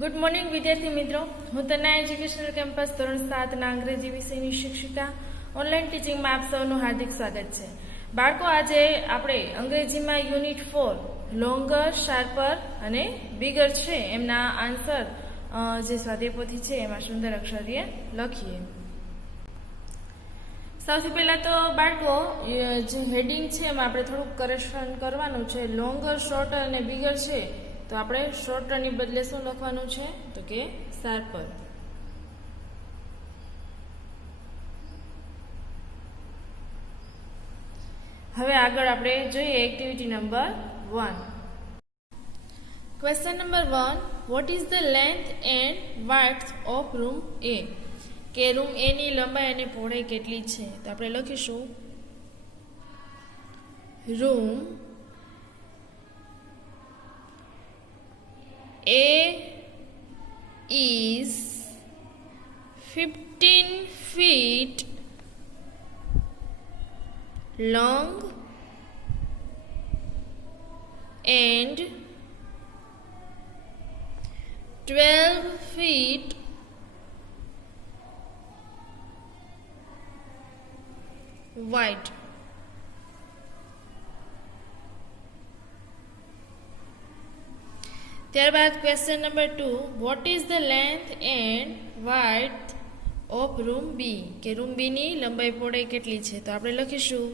Good morning વિદ્યાર્થી મિત્રો, હું તના એજ્યુકેશનલ કેમ્પસ ધોરણ 7ના અંગ્રેજી વિષયની શિક્ષિકા ઓનલાઈન ટીચિંગમાં આપ સૌનું હાર્દિક સ્વાગત છે. બાળકો, આજે આપણે અંગ્રેજીમાં યુનિટ 4 લોંગર, શાર્પર અને બિગર છે એમના આન્સર જે સ્વાધ્યાયપોથી છે એમાં સુંદર અક્ષરીએ લખીએ. સૌથી પહેલા તો બાળકો જે હેડિંગ છે એમાં આપણે થોડુંક કરેક્શન કરવાનું છે. લોંગર, શોર્ટર અને બિગર છે તો આપણે શોર્ટરની બદલે શું લખવાનું છે તો કે શાર્પર. હવે આગળ આપણે જોઈએ activity number 1. Question number 1, what is the length and width of room A? કે રૂમ એ ની લંબાઈ અને પહોળાઈ કેટલી છે? તો આપણે લખીશું room A is 15 feet long and 12 feet wide. ત્યારબાદ question number 2, what is the length and width of room B? કે રૂમ બી ની લંબાઈ પહોળાઈ કેટલી છે? તો આપણે લખીશું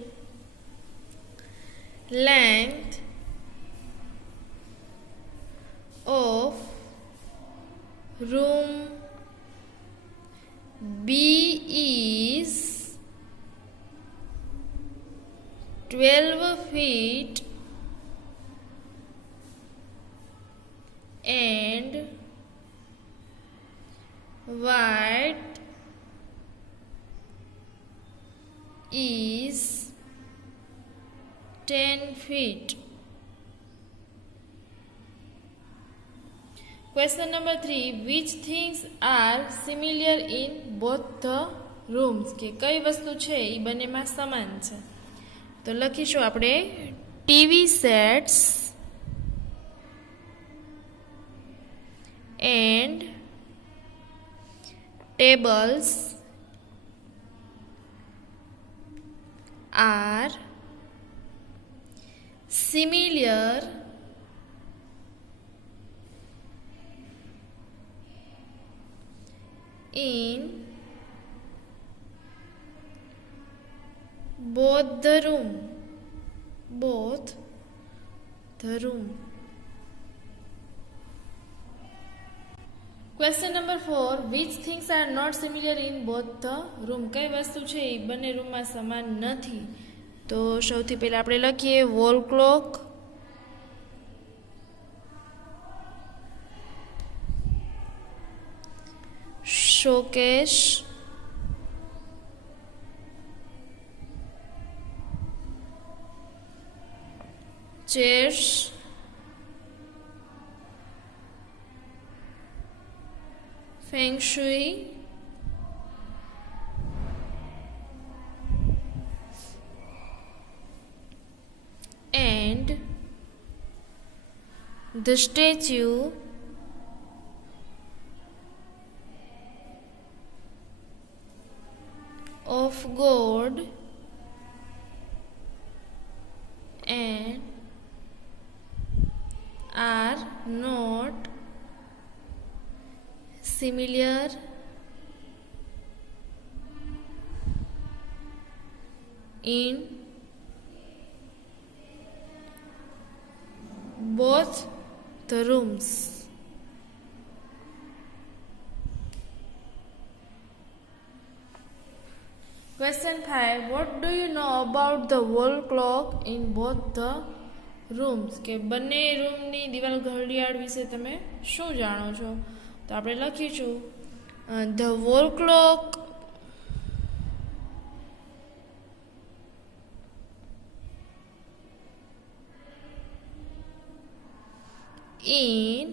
length of room B is 12 feet and width is 10 feet. Question number 3, which things are similar in both the rooms? કે કઈ વસ્તુ છે એ બંનેમાં સમાન છે? તો લખીશું આપણે TV sets and tables are similar in both the room. Question number 4, which things are not similar in both the room? કઈ વસ્તુ છે એ બંને રૂમમાં સમાન નથી? તો સૌથી પહેલા આપણે લખીએ wall clock, showcase, chairs, Feng Shui, and the statue of God and are not similar in both the rooms. Question 5, what do you know about the wall clock in both the rooms? કે બંને રૂમની દિવાલ ઘડિયાળ વિશે તમે શું જાણો છો? તો આપણે લખીશું the wall clock in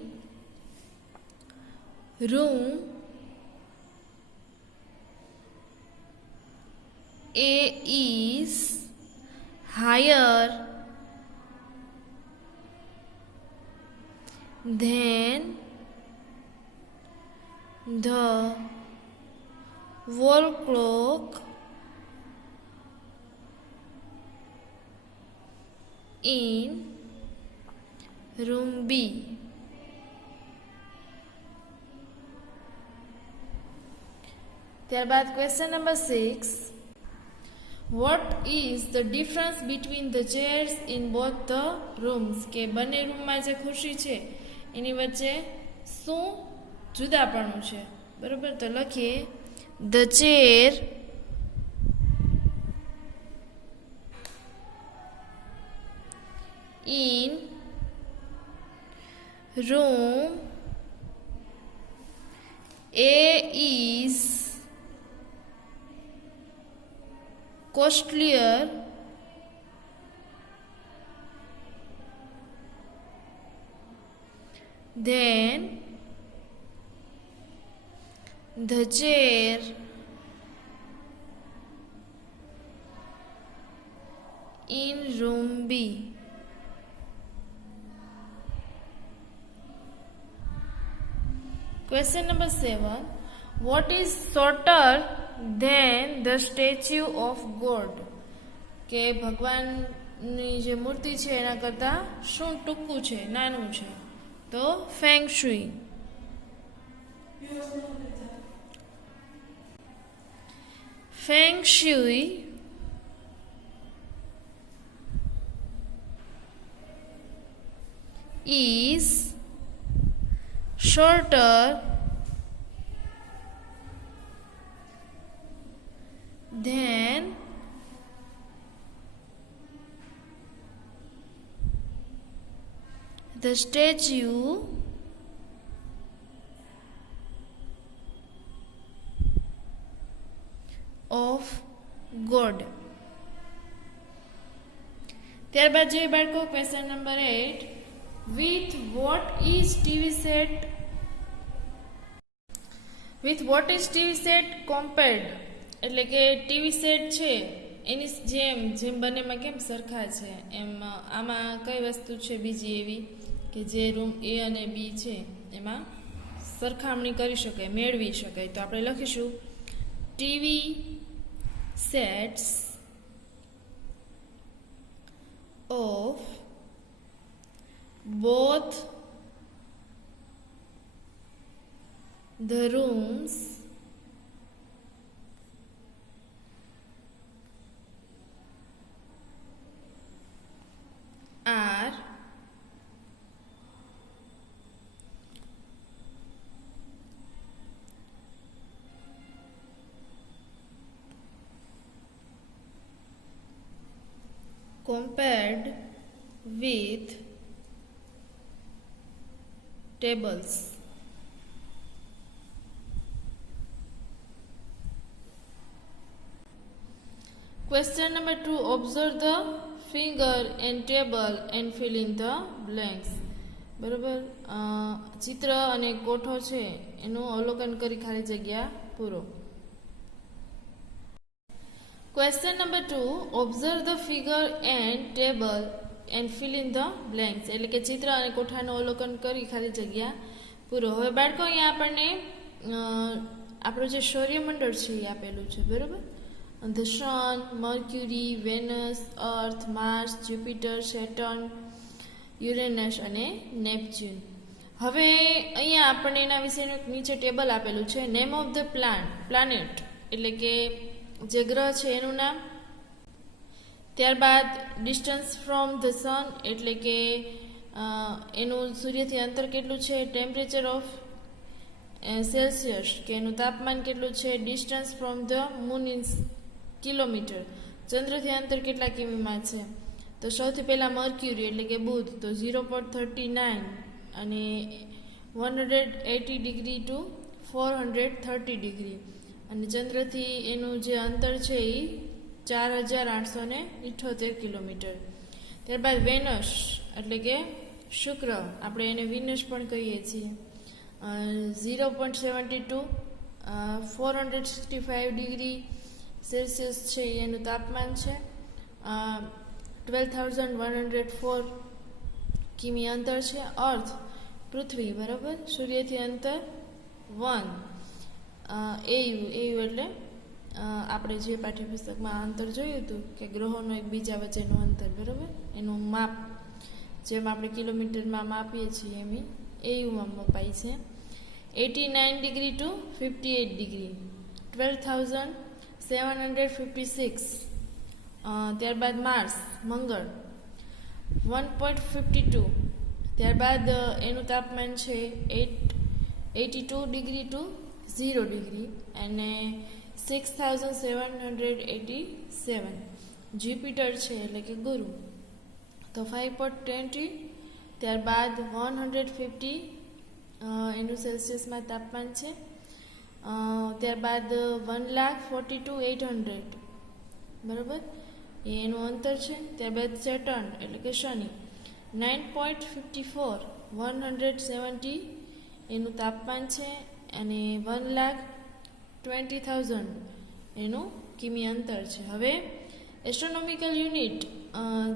room A is higher then the wall clock in room B. ત્યારબાદ question number 6. What is the difference between the chairs in both the rooms? કે બંને રૂમમાં જે ખુરશી છે એની વચ્ચે શું જુદાપણું છે? બરોબર, તો લખીએ the chair in room A is costlier than the chair in room B. Question number 7. What is shorter than the statue of God? કે ભગવાનની જે મૂર્તિ છે એના કરતાં શું ટૂંકું છે, નાનું છે? તો Feng Shui. Feng Shui is shorter than the statue of God. ત્યારબાદ જે બાળકો question number 8. With what is TV set compared? એટલે કે ટીવી સેટ છે એની જેમ બંનેમાં કેમ સરખા છે એમ આમાં કઈ વસ્તુ છે બીજી એવી કે જે રૂમ A અને B છે એમાં સરખામણી કરી શકાય, મેળવી શકાય? તો આપણે લખીશું TV sets of both the rooms are compared with tables. Question number 2. Observe the figure and table and fill in the blanks. બરોબર, ચિત્ર અને કોઠો છે એનું અવલોકન કરી ખાલી જગ્યા પૂરો. Question number 2. Observe the figure and table and fill in the blanks. એટલે કે ચિત્ર અને કોઠાનું અવલોકન કરી ખાલી જગ્યા પૂરો. હવે બાળકો અહીંયા આપણને આપણું જે સૌર્યમંડળ છે એ આપેલું છે. બરોબર, the sun, mercury, venus, earth, mars, jupiter, saturn, uranus અને neptune. હવે અહીંયા આપણને એના વિશેનું નીચે ટેબલ આપેલું છે. નેમ ઓફ ધ પ્લાનેટ એટલે કે જે ગ્રહ છે એનું નામ. ત્યારબાદ ડિસ્ટન્સ ફ્રોમ ધ સન એટલે કે એનું સૂર્યથી અંતર કેટલું છે. ટેમ્પરેચર ઓફ સેલ્સિયસ કે એનું તાપમાન કેટલું છે. Distance from the moon in kilometre, ચંદ્રથી અંતર કેટલા કિમીમાં છે. તો સૌથી પહેલાં મર્ક્યુરી એટલે કે બુધ, તો 0.39 અને 180 ડિગ્રી ટુ 430 ડિગ્રી. અને ચંદ્રથી એનું જે અંતર છે એ 4878 કિલોમીટર. ત્યારબાદ વેનસ એટલે કે શુક્ર, આપણે એને વિનસ પણ કહીએ છીએ. 0.72 465 ડિગ્રી સેલ્સિયસ છે એનું તાપમાન છે. 12,104 કિમી અંતર છે. અર્થ પૃથ્વી, બરાબર, સૂર્યથી અંતર 1 એયુ એટલે આપણે જે પાઠ્યપુસ્તકમાં અંતર જોયું હતું કે ગ્રહોનો એકબીજા વચ્ચેનું અંતર, બરાબર, એનું માપ જેમ આપણે કિલોમીટરમાં માપીએ છીએ એમ એયુમાં મપાય છે. 89 ડિગ્રી ટુ 58 ડિગ્રી, 12,756. ત્યારબાદ માર્સ મંગળ 1.52. ત્યારબાદ એનું તાપમાન છે 82 ડિગ્રી ટુ 0 ડિગ્રી અને 6,787. જ્યુપિટર છે એટલે કે ગુરુ તો 5.20. ત્યારબાદ 150 એનું સેલ્સિયસમાં તાપમાન છે. ત્યારબાદ 1,42,800, બરાબર, એનું અંતર છે. ત્યારબાદ સેટર્ન એટલે કે શનિ 9.54, 170 એનું તાપમાન છે અને 1,20,000 એનું કિમી અંતર છે. હવે એસ્ટ્રોનોમિકલ યુનિટ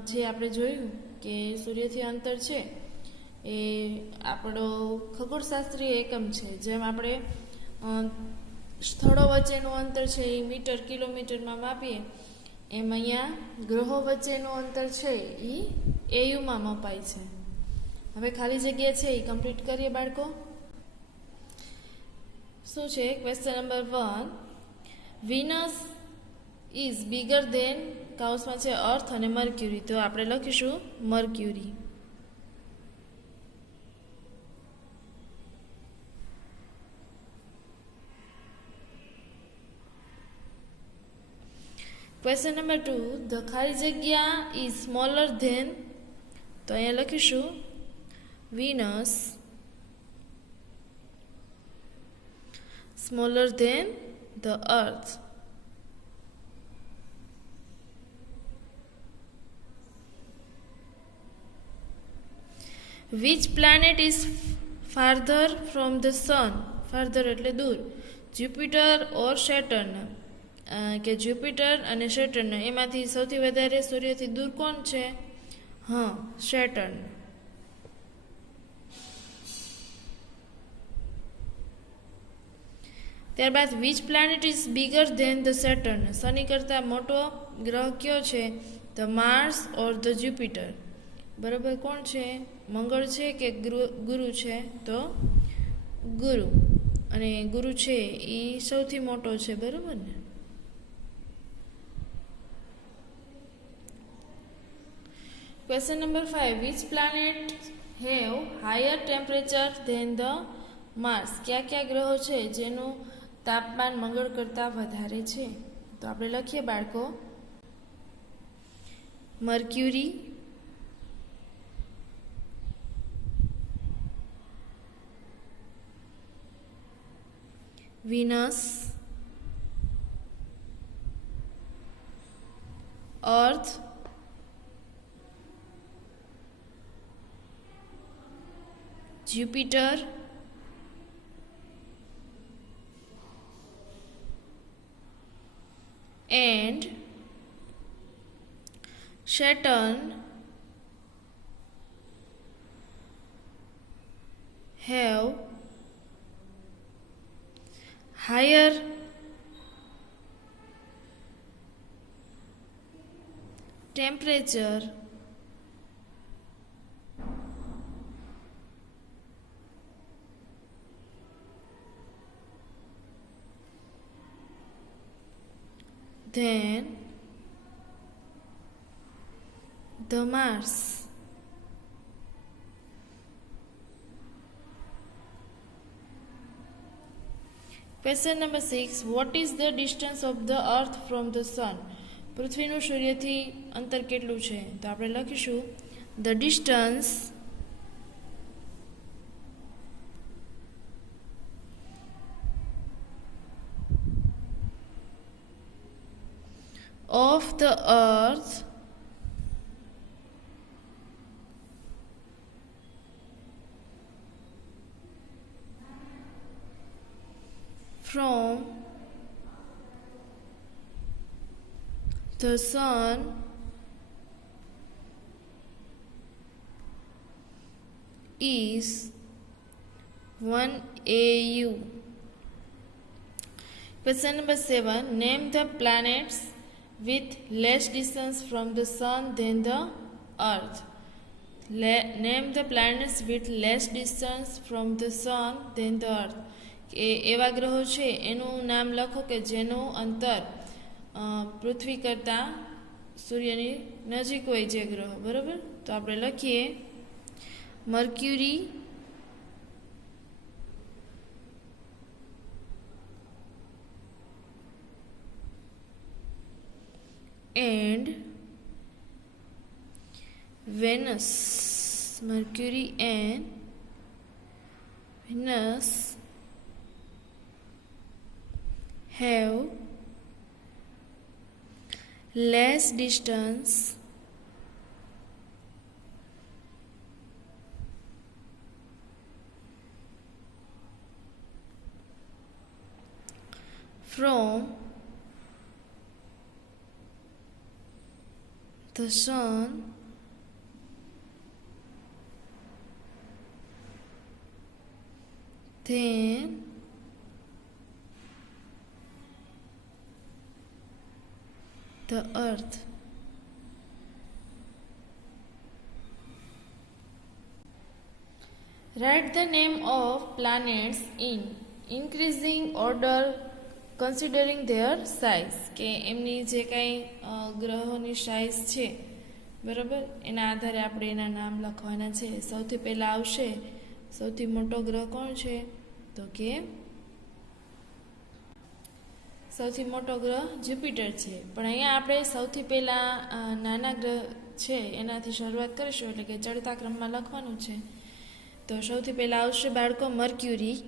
જે આપણે જોયું કે સૂર્યથી અંતર છે એ આપણો ખગોળશાસ્ત્રીય એકમ છે. જેમ આપણે સ્થળો વચ્ચેનું અંતર છે એ મીટર કિલોમીટરમાં માપીએ એમ અહીંયા ગ્રહો વચ્ચેનું અંતર છે એ એયુમાં મપાય છે. હવે ખાલી જગ્યા છે એ કમ્પ્લીટ કરીએ બાળકો. શું છે? Question number 1, Venus is bigger than, કાઉસમાં છે અર્થ અને મર્ક્યુરી, તો આપણે લખીશું મર્ક્યુરી. ક્વેશ્ચન નંબર 2, ધ ખાલી જગ્યા ઇઝ સ્મોલર ધેન, તો અહીંયા લખીશું Venus smaller than the earth. Which planet is farther from the sun? Farther એટલે દૂર. Jupiter or Saturn? કે જ્યુપિટર અને સેટર્ન એમાંથી સૌથી વધારે સૂર્યથી દૂર કોણ છે? હા, સેટર્ન. ત્યારબાદ which planet is bigger than the Saturn? શનિ કરતાં મોટો ગ્રહ કયો છે? The Mars or the Jupiter? બરાબર, કોણ છે? મંગળ છે કે ગુરુ છે? તો ગુરુ. અને ગુરુ છે એ સૌથી મોટો છે, બરાબર ને? Question number 5, which planet have higher temperature than the Mars? કયા કયા ગ્રહો છે જેનું તાપમાન મંગળ કરતાં વધારે છે? તો આપણે લખીએ બાળકો, mercury, Venus, earth, Jupiter, and Saturn have higher temperature than the Mars. Question number 6, what is the distance of the earth from the sun? પૃથ્વીનું સૂર્યથી અંતર કેટલું છે? તો આપણે લખીશું the distance of the earth from the sun is 1 AU. Question number 7. Name the planets with less distance from the sun than the earth. Name the planets with less distance from the sun than the earth. એવા ગ્રહો છે એનું નામ લખો કે જેનું અંતર પૃથ્વી કરતાં સૂર્યની નજીક હોય જે ગ્રહો. બરાબર, તો આપણે લખીએ mercury, and Venus. Mercury and Venus have less distance from the sun than the earth. Write the name of planets in increasing order considering their size. કે એમની જે કાંઈ ગ્રહોની સાઇઝ છે બરાબર એના આધારે આપણે એના નામ લખવાના છે. સૌથી પહેલાં આવશે સૌથી મોટો ગ્રહ કોણ છે? તો કે સૌથી મોટો ગ્રહ જ્યુપિટર છે. પણ અહીંયા આપણે સૌથી પહેલાં નાના ગ્રહ છે એનાથી શરૂઆત કરીશું, એટલે કે ચડતા ક્રમમાં લખવાનું છે. તો સૌથી પહેલાં આવશે બાળકો મર્ક્યુરી,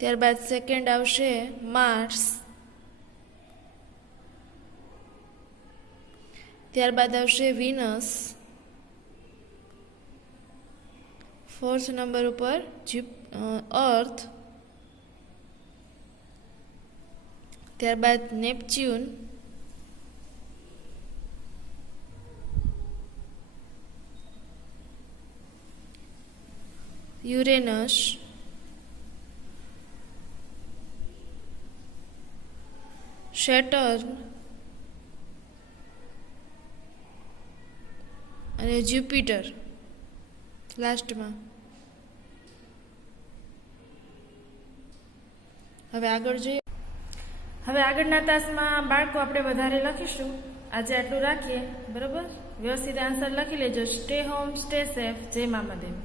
ત્યારબાદ સેકન્ડ આવશે માર્સ, ત્યારબાદ આવશે વિનસ, ફોર્થ નંબર ઉપર અર્થ, ત્યારબાદ નેપચ્યુન, યુરેનસ, સેટર્ન અને જ્યુપિટર લાસ્ટમાં. હવે આગળ જોઈએ. હવે આગળના તાસમાં બાળકો આપણે વધારે લખીશું. આજે આટલું રાખીએ. બરાબર, વ્યવસ્થિત આન્સર લખી લેજો. Stay home, stay safe. જય મા મહાદેવ.